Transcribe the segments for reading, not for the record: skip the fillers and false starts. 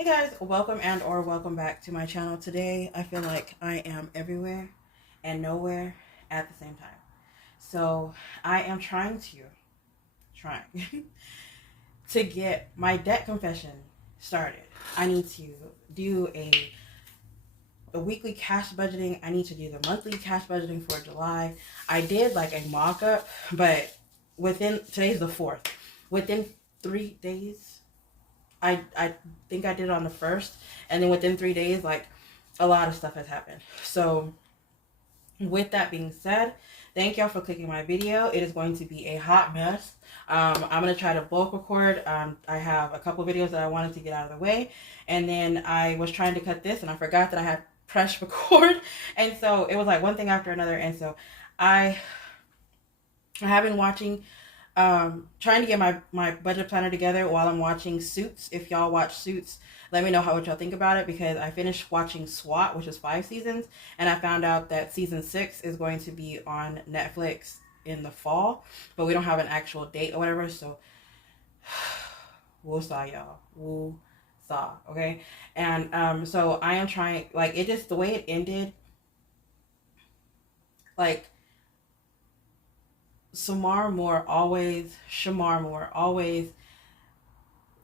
Hey guys, welcome and or welcome back to my channel. Today I feel like I am everywhere and nowhere at the same time. So I am trying to get my debt confession started. I need to do a weekly cash budgeting. I need to do the monthly cash budgeting for July. I did like a mock-up, but today's the 4th. Within 3 days, I think I did it on the 1st, and then within 3 days, like, a lot of stuff has happened. So with that being said, thank y'all for clicking my video. It is going to be a hot mess. I'm going to try to bulk record. I have a couple videos that I wanted to get out of the way, and then I was trying to cut this and I forgot that I had pressed record, and so it was like one thing after another. And so I have been watching, trying to get my budget planner together while I'm watching Suits. If y'all watch Suits, let me know what y'all think about it, because I finished watching SWAT, which is 5 seasons, and I found out that season 6 is going to be on Netflix in the fall, but we don't have an actual date or whatever, so we'll saw, y'all. We'll saw, okay? And so I am trying, like, it just, the way it ended, like, Shamar Moore always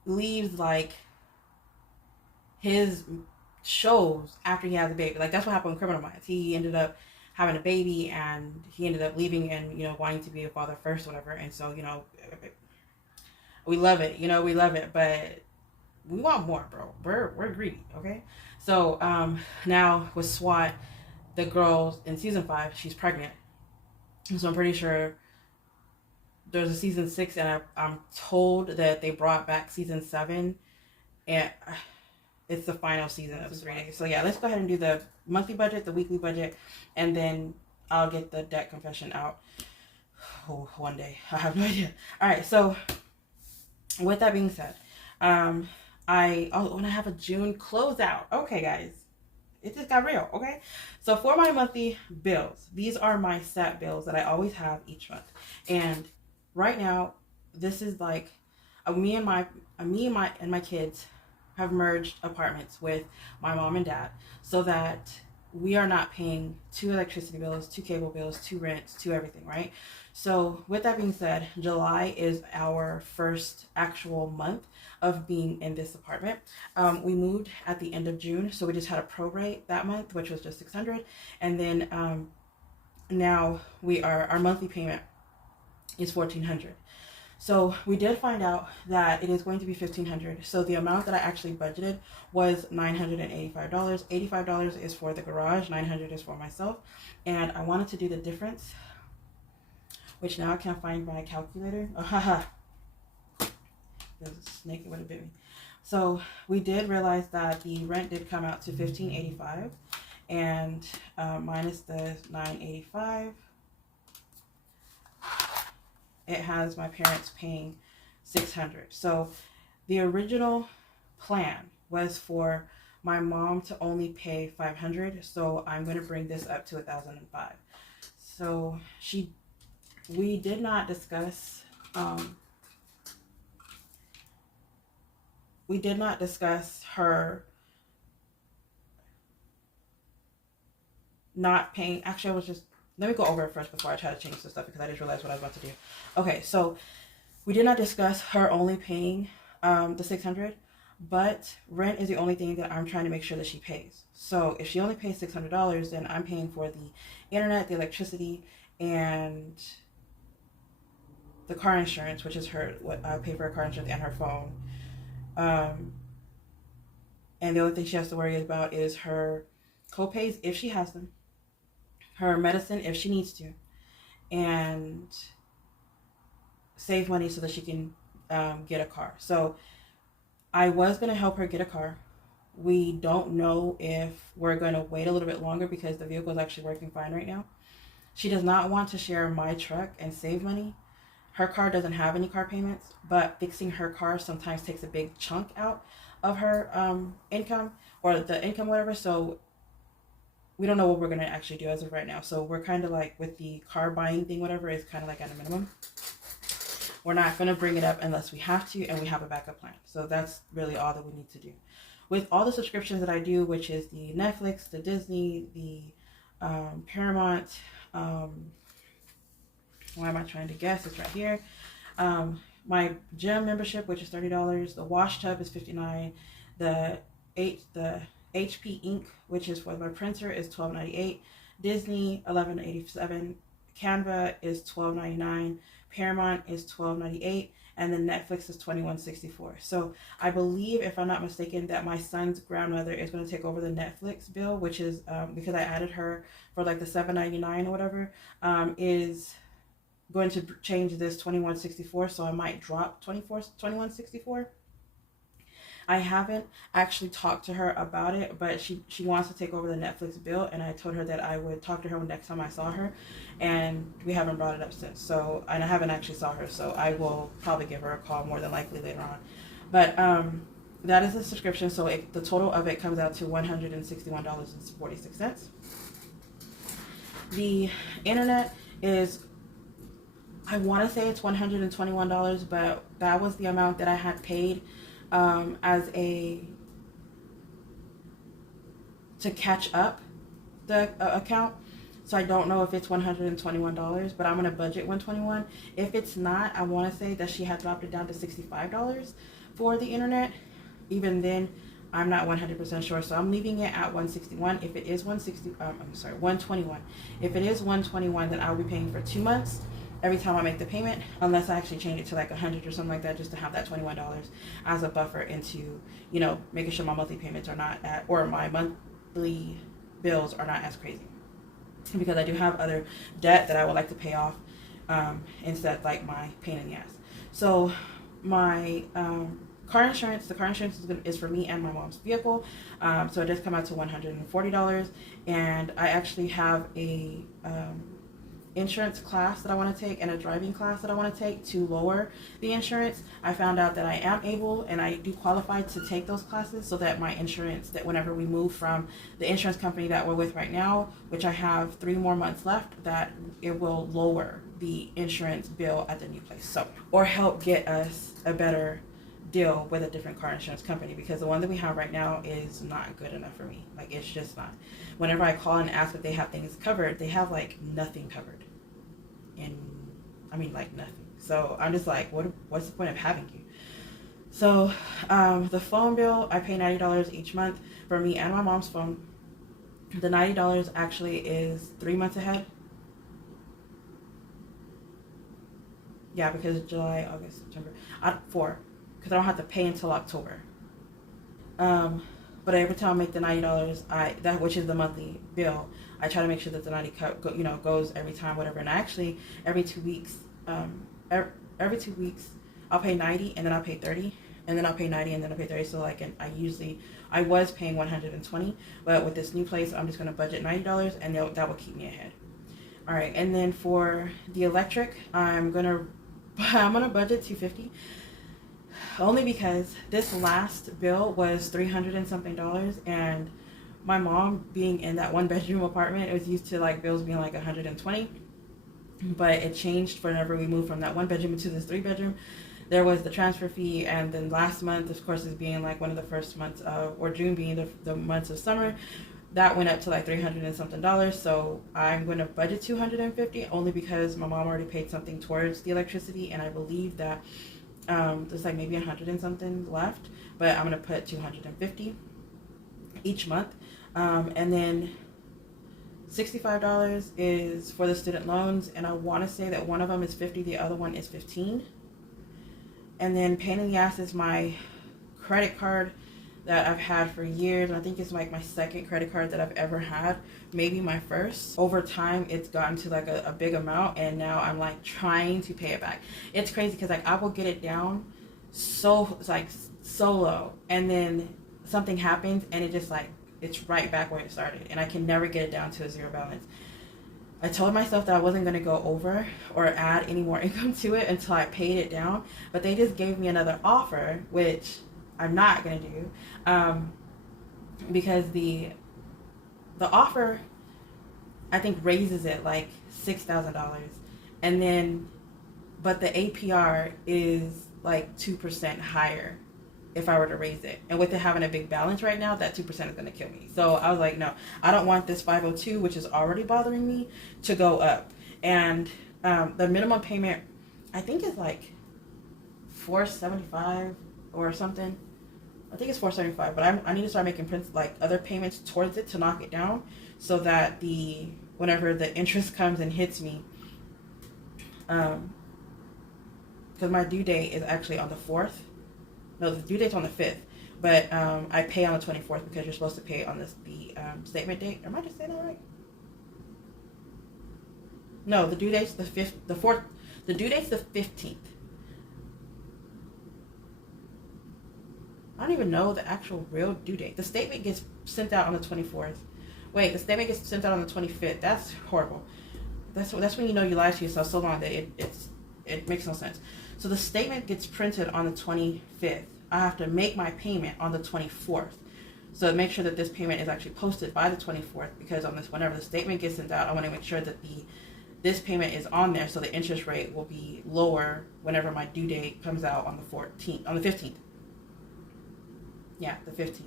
leaves like his shows after he has a baby. Like, that's what happened with Criminal Minds. He ended up having a baby and he ended up leaving and, wanting to be a father first or whatever. And so, we love it, we love it, but we want more, bro. We're greedy, okay? So now with SWAT, the girl in season 5, she's pregnant. So I'm pretty sure there's a season 6, and I'm told that they brought back season 7, and it's the final season of 3 days. So yeah, let's go ahead and do the monthly budget, the weekly budget, and then I'll get the debt confession out one day. I have no idea. All right, so with that being said, I want to have a June closeout. Okay, guys. It just got real, okay? So for my monthly bills, these are my set bills that I always have each month. And right now, this is like me and my kids have merged apartments with my mom and dad, so that we are not paying 2 electricity bills, 2 cable bills, 2 rents, 2 everything, right? So with that being said, July is our first actual month of being in this apartment. We moved at the end of June, so we just had a prorate that month, which was just $600, and then now our monthly payment is $1,400. So we did find out that it is going to be $1,500. So the amount that I actually budgeted was $985. $85 is for the garage, $900 is for myself, and I wanted to do the difference, which now I can't find my calculator. Oh, haha. There's a snake, it would have bit me. So we did realize that the rent did come out to $1,585, and minus the $985, it has my parents paying $600. So the original plan was for my mom to only pay $500. So I'm going to bring this up to $1,005. So we did not discuss her not paying. Actually, let me go over it first before I try to change the stuff, because I just realized what I was about to do. Okay, so we did not discuss her only paying the $600, but rent is the only thing that I'm trying to make sure that she pays. So if she only pays $600, then I'm paying for the internet, the electricity, and the car insurance, which is what I pay for her car insurance and her phone. And the only thing she has to worry about is her co-pays, if she has them, her medicine if she needs to, and save money so that she can get a car. So I was going to help her get a car. We don't know if we're going to wait a little bit longer, because the vehicle is actually working fine right now. She does not want to share my truck and save money. Her car doesn't have any car payments, but fixing her car sometimes takes a big chunk out of her income, or the income, whatever. So we don't know what we're going to actually do as of right now. So we're kind of like, with the car buying thing, whatever, is kind of like at a minimum. We're not going to bring it up unless we have to, and we have a backup plan. So that's really all that we need to do. With all the subscriptions that I do, which is the Netflix, the Disney, the Paramount, why am I trying to guess? It's right here. My gym membership, which is $30. The wash tub is $59. The HP ink, which is for my printer, is $12.98. Disney $11.87. Canva is $12.99. Paramount is $12.98. And then Netflix is $21.64. So I believe, if I'm not mistaken, that my son's grandmother is going to take over the Netflix bill, which is because I added her for like the $7.99 or whatever, is going to change this $21.64. So I might drop $21.64. I haven't actually talked to her about it, but she wants to take over the Netflix bill, and I told her that I would talk to her next time I saw her, and we haven't brought it up since. So, and I haven't actually saw her, so I will probably give her a call more than likely later on. But that is the subscription, so the total of it comes out to $161.46. The internet is, I want to say it's $121, but that was the amount that I had paid to catch up the account. So I don't know if it's $121, but I'm going to budget $121. If it's not, I want to say that she had dropped it down to $65 for the internet. Even then, I'm not 100% sure. So I'm leaving it at $161. If it is $121. If it is $121, then I'll be paying for 2 months every time I make the payment, unless I actually change it to like $100 or something like that, just to have that $21 as a buffer into, making sure my monthly payments are not or my monthly bills are not as crazy. Because I do have other debt that I would like to pay off instead, like my pain in the ass. So my car insurance, is for me and my mom's vehicle. So it does come out to $140. And I actually have a insurance class that I want to take and a driving class that I want to take to lower the insurance. I found out that I am able and I do qualify to take those classes, so that my insurance, that whenever we move from the insurance company that we're with right now, which I have 3 more months left, that it will lower the insurance bill at the new place. So, or help get us a better deal with a different car insurance company, because the one that we have right now is not good enough for me. Like, it's just not. Whenever I call and ask if they have things covered, they have like nothing covered. And I mean, like, nothing. So I'm just like, what's the point of having you? So the phone bill, I pay $90 each month for me and my mom's phone. The $90 actually is 3 months ahead. Yeah, because July, August, September, 4, because I don't have to pay until October. But every time I make the $90, which is the monthly bill, I try to make sure that the 90 goes every time, whatever. And actually, every 2 weeks, every 2 weeks, I'll pay 90, and then I'll pay 30, and then I'll pay 90, and then I'll pay 30. So like, I was paying 120, but with this new place, I'm just gonna budget $90, and that will keep me ahead. All right, and then for the electric, I'm gonna budget $250. Only because this last bill was $300 and something, and my mom being in that 1-bedroom apartment, it was used to like bills being like $120, but it changed whenever we moved from that 1-bedroom into this 3-bedroom. There was the transfer fee, and then last month, of course, is being like one of the first months or June being the months of summer, that went up to like $300 and something. So I'm going to budget $250, only because my mom already paid something towards the electricity, and I believe that there's like maybe 100 and something left, but I'm going to put $250 each month. And then $65 is for the student loans, and I want to say that one of them is $50, the other one is $15. And then pain in the ass is my credit card that I've had for years, and I think it's like my second credit card that I've ever had, maybe my first. Over time, it's gotten to like a big amount, and now I'm like trying to pay it back. It's crazy because like I will get it down so low, and then something happens, and it just like, it's right back where it started, and I can never get it down to a zero balance. I told myself that I wasn't going to go over or add any more income to it until I paid it down, but they just gave me another offer, which I'm not going to do, because the offer, I think, raises it like $6,000, and then but the APR is like 2% higher if I were to raise it. And with it having a big balance right now, that 2% is going to kill me. So I was like, no, I don't want this 502, which is already bothering me, to go up. And the minimum payment, I think, is like $475 or something. I think it's $475, but I need to start making other payments towards it to knock it down, so that whenever the interest comes and hits me, because my due date is actually on the 4th. No, the due date's on the 5th, but I pay on the 24th because you're supposed to pay on the statement date. Am I just saying that right? No, the due date's the 5th. The 4th. The due date's the 15th. I don't even know the actual real due date. The statement gets sent out on the 24th. Wait, the statement gets sent out on the 25th. That's horrible. That's when you know you lied to yourself so long that it makes no sense. So the statement gets printed on the 25th. I have to make my payment on the 24th. So make sure that this payment is actually posted by the 24th, because whenever the statement gets sent out, I want to make sure that this payment is on there, so the interest rate will be lower whenever my due date comes out on the 15th. Yeah, the 15th.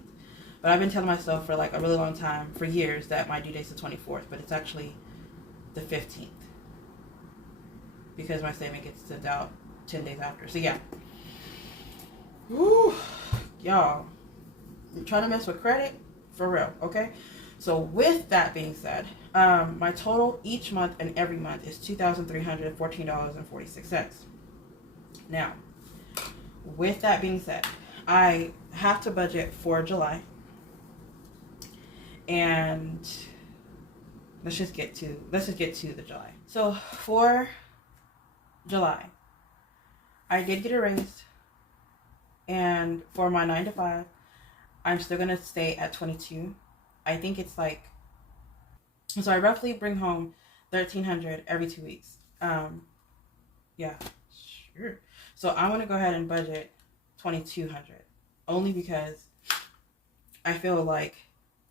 But I've been telling myself for like a really long time, for years, that my due date's the 24th, but it's actually the 15th, because my statement gets sent out 10 days after. So yeah. Woo, y'all. I'm trying to mess with credit for real, okay? So with that being said, my total each month and every month is $2,314.46. Now, with that being said, I have to budget for July, and let's just get to the July. So for July, I did get a raise, and for my 9 to 5, I'm still gonna stay at 22. I think it's like, so I roughly bring home $1,300 every 2 weeks. Yeah, sure. So I'm gonna go ahead and budget $2,200, only because I feel like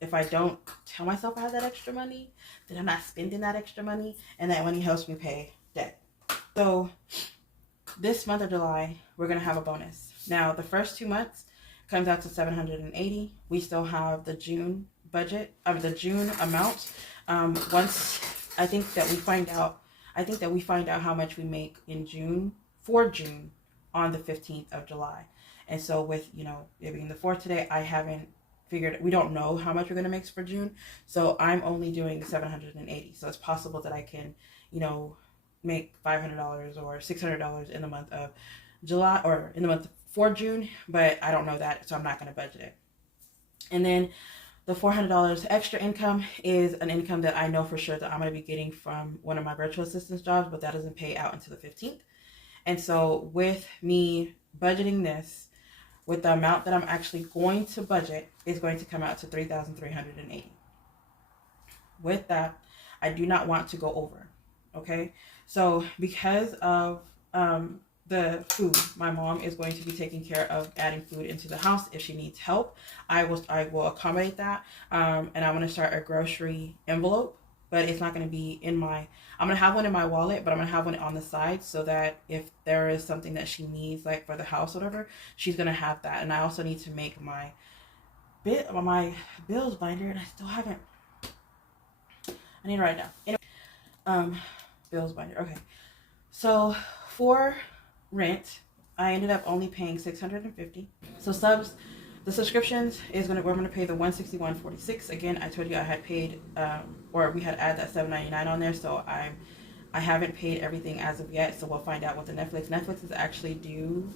if I don't tell myself I have that extra money, then I'm not spending that extra money, and that money helps me pay debt. So this month of July, we're going to have a bonus. Now, the first 2 months comes out to $780. We still have the June budget, the June amount. Once I think that we find out how much we make in June, for June, on the 15th of July. And so with, it being the 4th today, I haven't figured, we don't know how much we're going to make for June. So I'm only doing the $780. So it's possible that I can, make $500 or $600 in the month of July, or in the month for June, but I don't know that, so I'm not going to budget it. And then the $400 extra income is an income that I know for sure that I'm going to be getting from one of my virtual assistance jobs, but that doesn't pay out until the 15th. And so with me budgeting this, with the amount that I'm actually going to budget, is going to come out to $3,380. With that, I do not want to go over. Okay, so because of the food, my mom is going to be taking care of adding food into the house. If she needs help, I will accommodate that. And I'm going to start a grocery envelope, but it's not going to be I'm going to have one in my wallet, but I'm going to have one on the side, so that if there is something that she needs, like for the house or whatever, she's going to have that. And I also need to make my bills binder, and I still haven't. I need to write it down. Anyway, bills binder. Okay, so for rent, I ended up only paying $650. So the subscriptions we're gonna pay the $161.46. Again, I told you I had paid, or we had added that $7.99 on there. So I haven't paid everything as of yet. So we'll find out with the Netflix. Netflix is actually due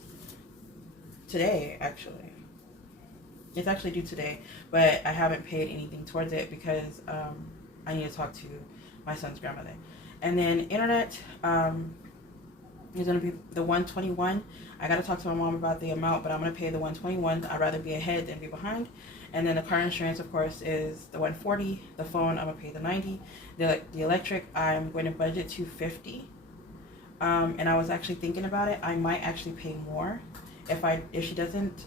today. Actually, it's actually due today, but I haven't paid anything towards it because I need to talk to my son's grandmother. And then internet is going to be the $121. I got to talk to my mom about the amount, but I'm going to pay the $121. I'd rather be ahead than be behind. And then the car insurance, of course, is the $140. The phone, I'm going to pay the $90. The electric, I'm going to budget $250. And I was actually thinking about it. I might actually pay more if she doesn't.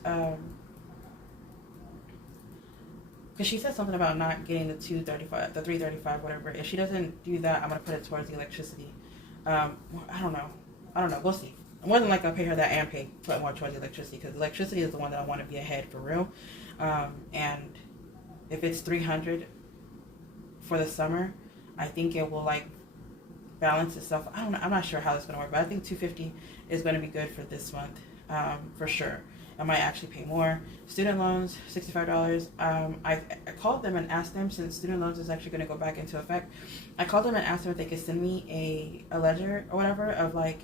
Because she said something about not getting the $335, whatever. If she doesn't do that, I'm going to put it towards the electricity. I don't know. I don't know. We'll see. More than likely, I'll pay her that and put more towards electricity, because electricity is the one that I want to be ahead for real. And if it's 300 for the summer, I think it will like balance itself. I don't know. I'm not sure how it's going to work, but I think 250 is going to be good for this month, for sure. I might actually pay more. Student loans, $65. I called them and asked them, since student loans is actually going to go back into effect, I called them and asked them if they could send me a ledger or whatever of like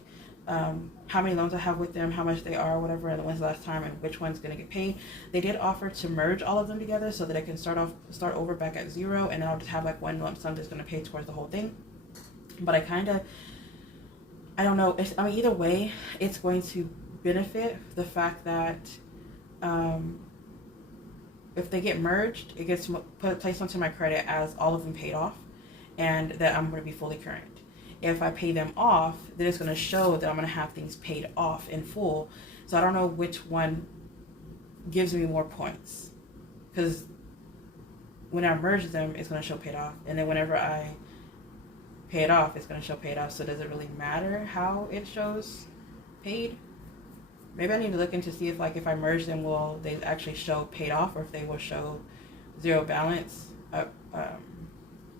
how many loans I have with them, how much they are, or whatever, and when's the last time, and which one's going to get paid. They did offer to merge all of them together so that I can start over back at zero, and then I'll just have like one lump sum that's going to pay towards the whole thing. But I don't know. I mean, either way, it's going to benefit the fact that if they get merged, it gets placed onto my credit as all of them paid off, and that I'm going to be fully current. If I pay them off, then it's going to show that I'm going to have things paid off in full. So I don't know which one gives me more points, because when I merge them, it's going to show paid off, and then whenever I pay it off, it's going to show paid off. So does it really matter how it shows paid? Maybe I need to look into see if like if I merge them, will they actually show paid off, or if they will show zero balance,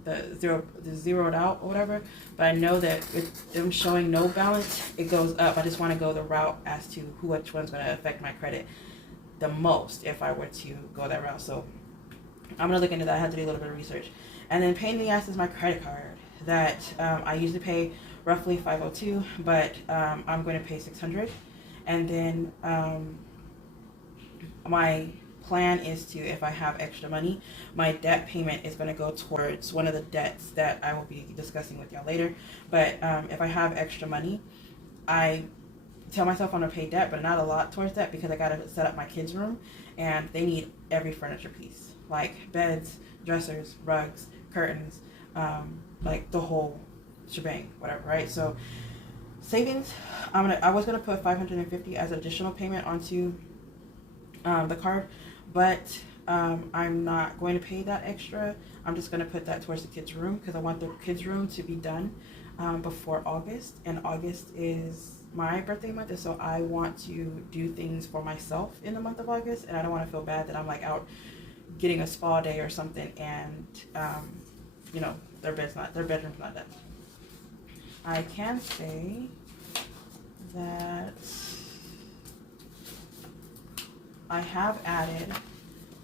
the zeroed out or whatever. But I know that with them showing no balance, it goes up. I just want to go the route as to which one's going to affect my credit the most if I were to go that route. So I'm going to look into that. I have to do a little bit of research. And then pain in the ass is my credit card that I usually pay roughly $502, but I'm going to pay $600. And then my plan is to, if I have extra money, my debt payment is going to go towards one of the debts that I will be discussing with y'all later. But if I have extra money, I tell myself I'm going to pay debt, but not a lot towards debt, because I got to set up my kids' room, and they need every furniture piece, like beds, dressers, rugs, curtains, like the whole shebang, whatever, right? So savings, I was gonna put $550 as additional payment onto the card, but I'm not going to pay that extra. I'm just gonna put that towards the kids' room, because I want the kids' room to be done before August, and August is my birthday month, and so I want to do things for myself in the month of August, and I don't want to feel bad that I'm like out getting a spa day or something, and their bedroom's not done. I can say that I have added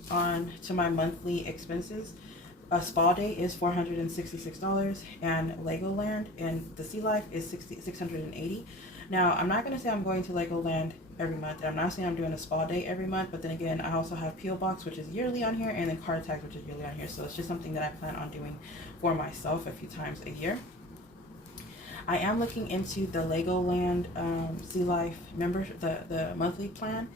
on to my monthly expenses. A spa day is $466, and Legoland and the Sea Life is $680. Now, I'm not going to say I'm going to Legoland every month. I'm not saying I'm doing a spa day every month, but then again, I also have pobox, which is yearly on here, and then card tags, which is yearly on here. So it's just something that I plan on doing for myself a few times a year. I am looking into the Legoland Sea Life the monthly plan.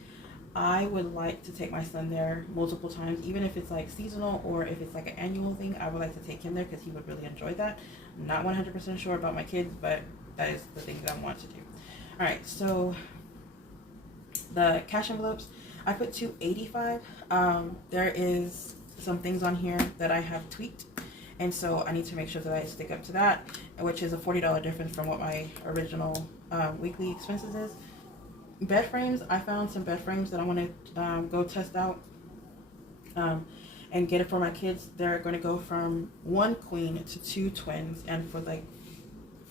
I would like to take my son there multiple times, even if it's like seasonal or if it's like an annual thing. I would like to take him there because he would really enjoy that. I'm not 100% sure about my kids, but that is the thing that I want to do. All right, so the cash envelopes, I put $285. There is some things on here that I have tweaked, and so I need to make sure that I stick up to that, which is a $40 difference from what my original weekly expenses is. Bed frames, I found some bed frames that I want to go test out and get it for my kids. They're going to go from 1 queen to 2 twins, and for like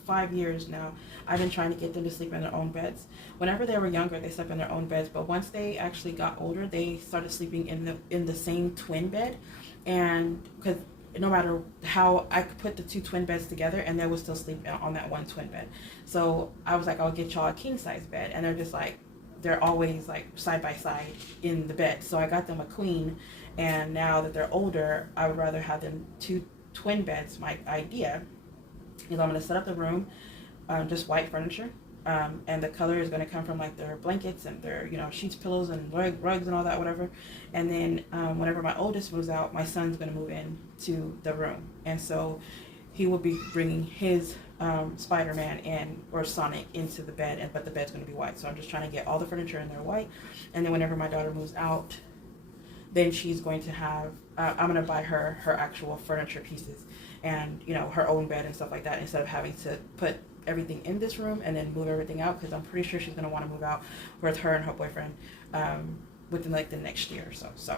5 years now, I've been trying to get them to sleep in their own beds. Whenever they were younger, they slept in their own beds, but once they actually got older, they started sleeping in the same twin bed, and because no matter how I could put the 2 twin beds together, and they would still sleep on that 1 twin bed. So I was like, I'll get y'all a king size bed, and they're just like, they're always like side by side in the bed. So I got them a queen, and now that they're older, I would rather have them 2 twin beds. My idea is I'm going to set up the room, just white furniture, and the color is going to come from like their blankets and their sheets, pillows, and rugs and all that, whatever. And then whenever my oldest moves out, my son's going to move in to the room, and so he will be bringing his Spider-Man or Sonic into the bed, but the bed's going to be white. So I'm just trying to get all the furniture in there white, and then whenever my daughter moves out, then she's going to have I'm going to buy her actual furniture pieces, and her own bed and stuff like that, instead of having to put everything in this room and then move everything out, because I'm pretty sure she's going to want to move out with her and her boyfriend within like the next year or so. So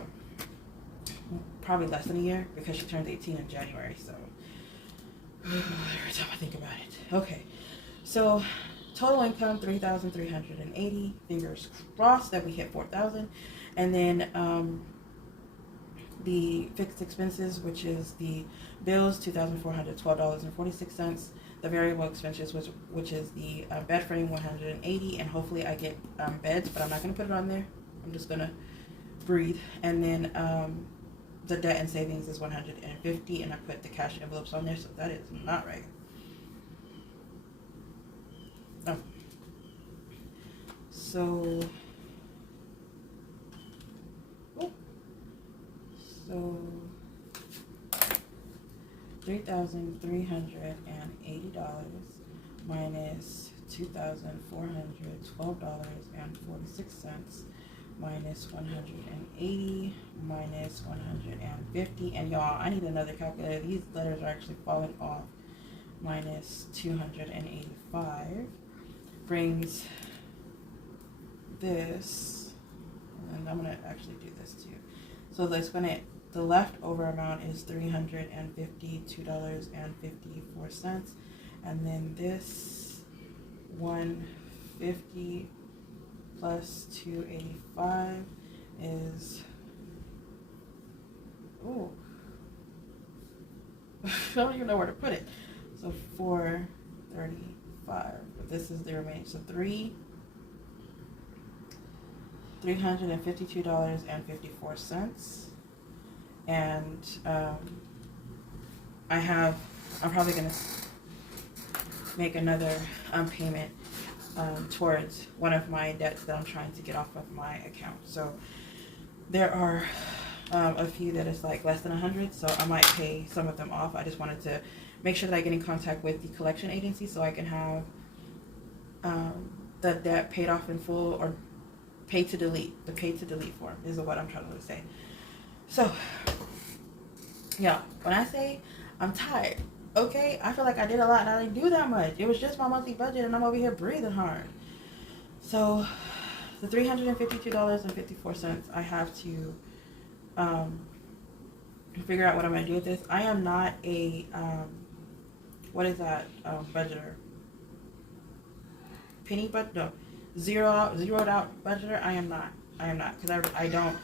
probably less than a year, because she turns 18 in January. So every time I think about it. Okay, so total income $3,380. Fingers crossed that we hit 4,000. And then the fixed expenses, which is the bills, $2,412.46. The variable expenses, which is the bed frame, $180. And hopefully I get beds, but I'm not going to put it on there. I'm just going to breathe. And then the debt and savings is $150, and I put the cash envelopes on there, so that is not right. Oh. So $3,380 minus $2,412.46 minus 180 minus 150. And y'all, I need another calculator. These letters are actually falling off. Minus 285 brings this, and I'm gonna actually do this too. So the leftover amount is $352.54, and then this 150 plus 285 is, oh, I don't even know where to put it. So 435. But this is the remaining. So $352.54. And I'm probably gonna make another payment towards one of my debts that I'm trying to get off of my account. So there are a few that is like less than 100, so I might pay some of them off. I just wanted to make sure that I get in contact with the collection agency so I can have the debt paid off in full, or pay to delete. The pay to delete form is what I'm trying to say. So yeah, when I say I'm tired, okay, I feel like I did a lot and I didn't do that much. It was just my monthly budget and I'm over here breathing hard. So the $352.54, I have to figure out what I'm going to do with this. I am not a budgeter. Zeroed out budgeter. I am not, because I don't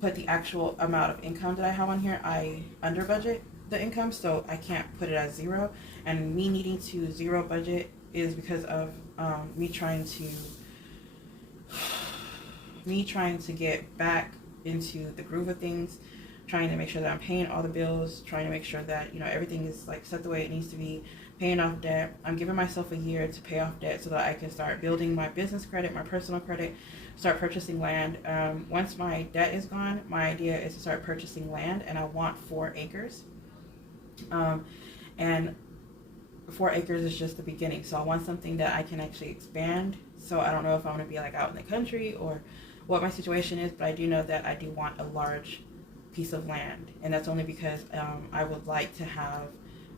put the actual amount of income that I have on here. I under budget the income, so I can't put it as zero. And me needing to zero budget is because of me trying to get back into the groove of things, trying to make sure that I'm paying all the bills, trying to make sure that everything is like set the way it needs to be, paying off debt. I'm giving myself a year to pay off debt so that I can start building my business credit, my personal credit, start purchasing land. Once my debt is gone, my idea is to start purchasing land, and I want 4 acres. And 4 acres is just the beginning, so I want something that I can actually expand. So I don't know if I'm going to be like out in the country or what my situation is, but I do know that I do want a large piece of land, and that's only because I would like to have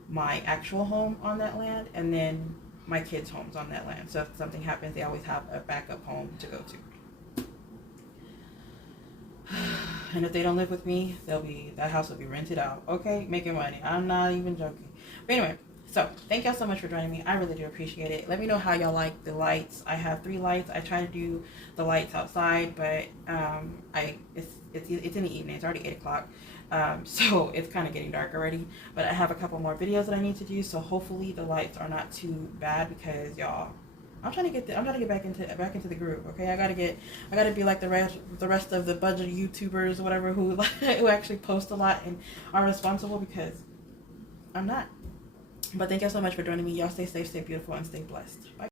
my actual home on that land and then my kids' homes on that land, so if something happens they always have a backup home to go to. And if they don't live with me, that house will be rented out, okay, making money. I'm not even joking. But anyway, so thank y'all so much for joining me. I really do appreciate it. Let me know how y'all like the lights. I have 3 lights. I try to do the lights outside, but it's in the evening. It's already 8 o'clock. So it's kind of getting dark already, but I have a couple more videos that I need to do, so hopefully the lights are not too bad, because y'all, I'm trying to get back into the groove. Okay, I gotta be like the rest of the budget YouTubers or whatever who actually post a lot and are responsible, because I'm not. But thank y'all so much for joining me. Y'all stay safe, stay beautiful, and stay blessed. Bye.